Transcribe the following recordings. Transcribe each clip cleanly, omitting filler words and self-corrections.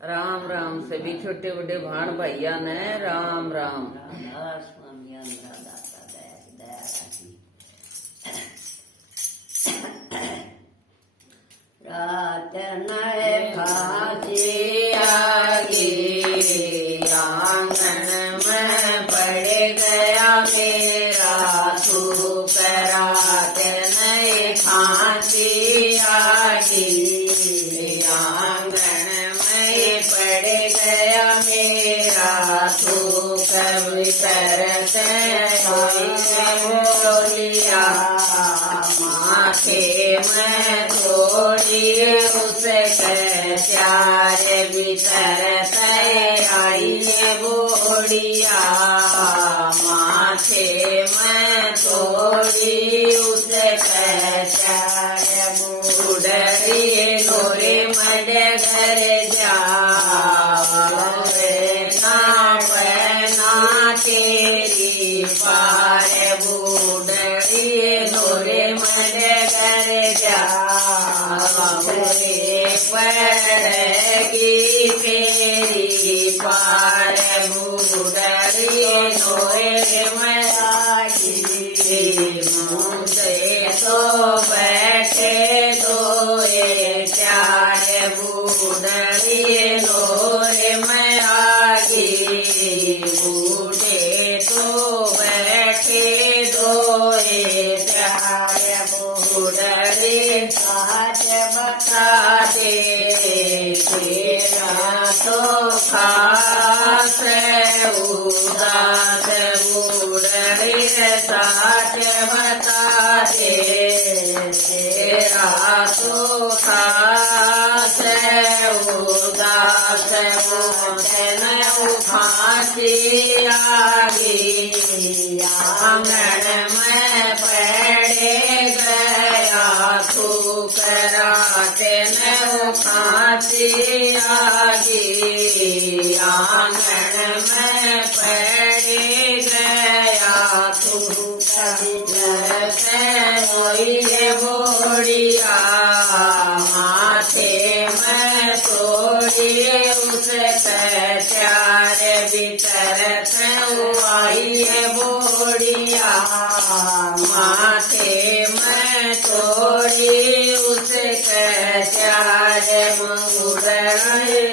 राम राम सभी छोटे बड़े भाण भाइया ने राम राम। रात नए फांसी आगी, आंगन में पड़ गया मेरा थूक। रात नए फांसी आगी, आंगन में पड़ गया मेरा थूक। बिखरते बोलिया माथे में थोड़ी उसे प्यार बितरते आई बोलिया माथे में थोड़ी उसे प्यार। बूढ़ी गोरे मड घर जावे ना पहना तेरी पार। बूढ़ी गोरे मड घर जावे पड़ेगी तेरी पार। बूढ़ी गोरे मडागी मुझे तो बैठे दोए चार। बूढ़ी गोरे मडागी बूढ़े तो बैठे दोए चार। बूढ़ी साथ बता दे तेरा तो खास उदास। बूढ़ी साथ बता दे तेरा तो खास उदास। मोदन फांसी आगी, आंगन में पड़ गया थूक। रात न फांसी आगी, आंगन में पड़ गया थूक। बोड़िया माथे में थोड़ी उसे प्यार बितरत आई बोड़िया माथे में थोड़ी उसे प्यार।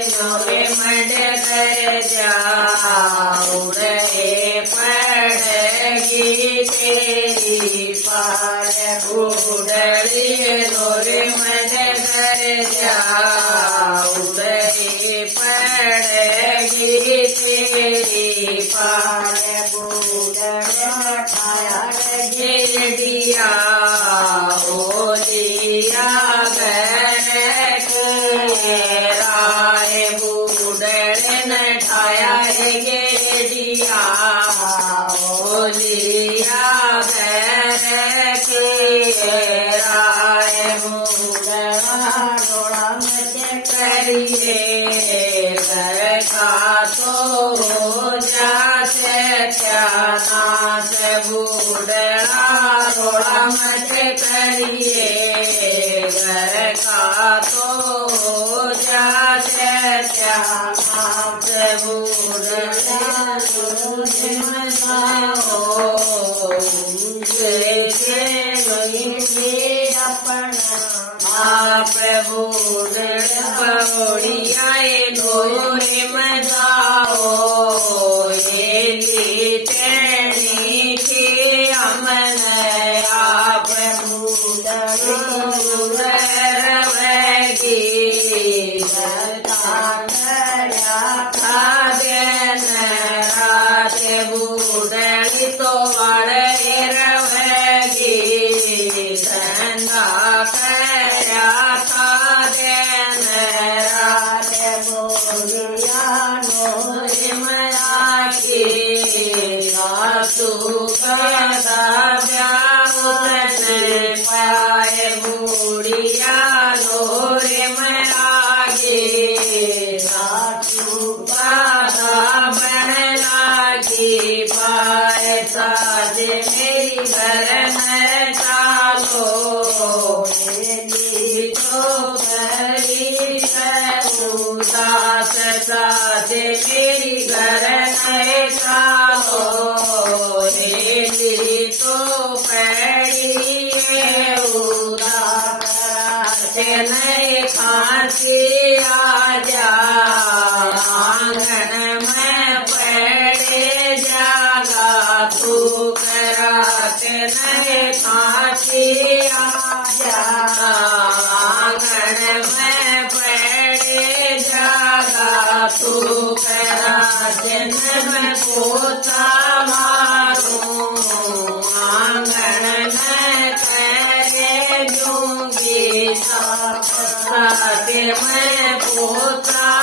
मोरे मड कर जाऊरे पड़ेगी तेरी पार। बूढ़ी गोरे मड कर जाऊरे पड़ेगी तेरी पार। बूढ़ा खाया दिया बोलिया राय। बूढ़े ने खाया दिया बोलिया राय। बूढ़ा रोड़ा मत करिए घर का तो हो जाते नाश। बूढ़ा रोड़ा मत करिए घर का तो हो जाते नाश। बूढ़ा आप बूढ़ बौड़ियाए गोरे में जाओ ये टेढ़ी के अमन। आप बूढ़ रवेगी रात। बूढ़ी तो बड़े रवेगी धंधा करया था दिन रात। बोलिया नोरे मया की आंसू का उतने पाए। बूढ़िया नोरे मया की आंसू का बन लागी पाए। साज मेरी घर में चालो तो भरी है सास सास मेरी घर नहीं चालो रेली तो पैड़ी उदास नहीं खांसी आ जा आंगन में पैड़े जागा तू करात नहीं खांसी आ जा आंगन में पैड़े जागा तू करात में पोता मारूं आंगन में करे दूंगी साथ मैं पोता